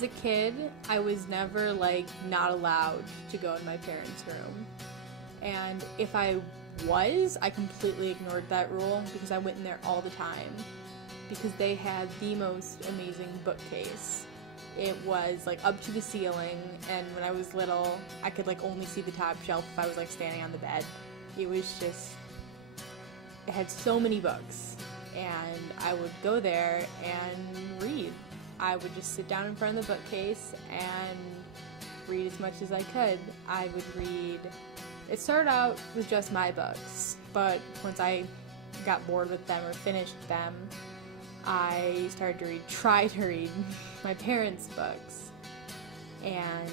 as a kid, I was never, like, not allowed to go in my parents' room. And if I was, I completely ignored that rule because I went in there all the time. Because they had the most amazing bookcase. It was, like, up to the ceiling, and when I was little, I could, like, only see the top shelf if I was, like, standing on the bed. It was just, it had so many books, and I would go there and read. I would just sit down in front of the bookcase and read as much as I could. I would read, it started out with just my books, but once I got bored with them or finished them, I started to try to read my parents' books. And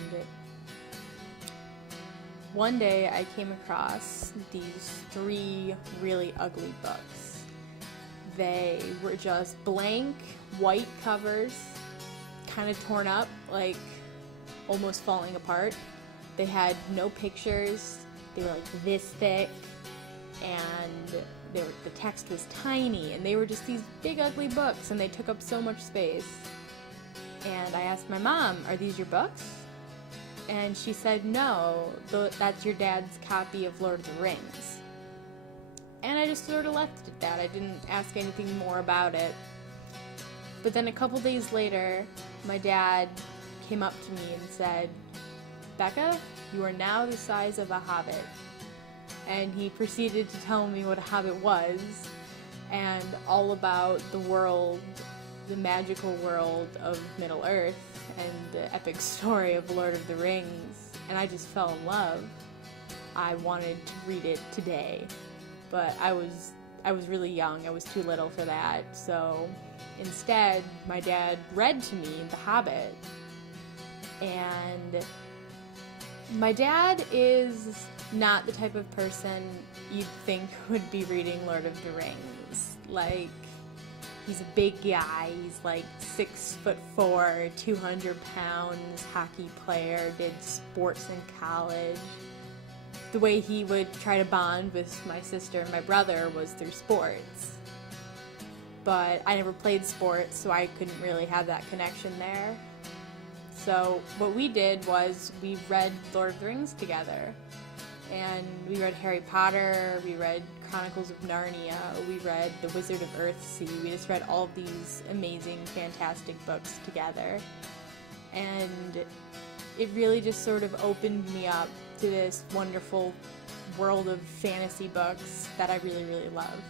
one day I came across these 3 really ugly books. They were just blank, white covers, kind of torn up, like almost falling apart. They had no pictures. They were like this thick, and the text was tiny, and they were just these big ugly books, and they took up so much space. And I asked my mom, "Are these your books?" And she said, "No, that's your dad's copy of Lord of the Rings." And I just sort of left it at that. I didn't ask anything more about it. But then a couple days later, my dad came up to me and said, "Becca, you are now the size of a hobbit." And he proceeded to tell me what a hobbit was, and all about the world, the magical world of Middle-earth, and the epic story of Lord of the Rings, and I just fell in love. I wanted to read it today, but I was really young. I was too little for that, so instead, my dad read to me The Hobbit, and my dad is not the type of person you'd think would be reading Lord of the Rings. Like, he's a big guy, he's like 6'4", 200 pounds, hockey player, did sports in college. The way he would try to bond with my sister and my brother was through sports. But I never played sports, so I couldn't really have that connection there. So what we did was we read Lord of the Rings together. And we read Harry Potter, we read Chronicles of Narnia, we read The Wizard of Earthsea. We just read all of these amazing, fantastic books together. And it really just sort of opened me up to this wonderful world of fantasy books that I really, really love.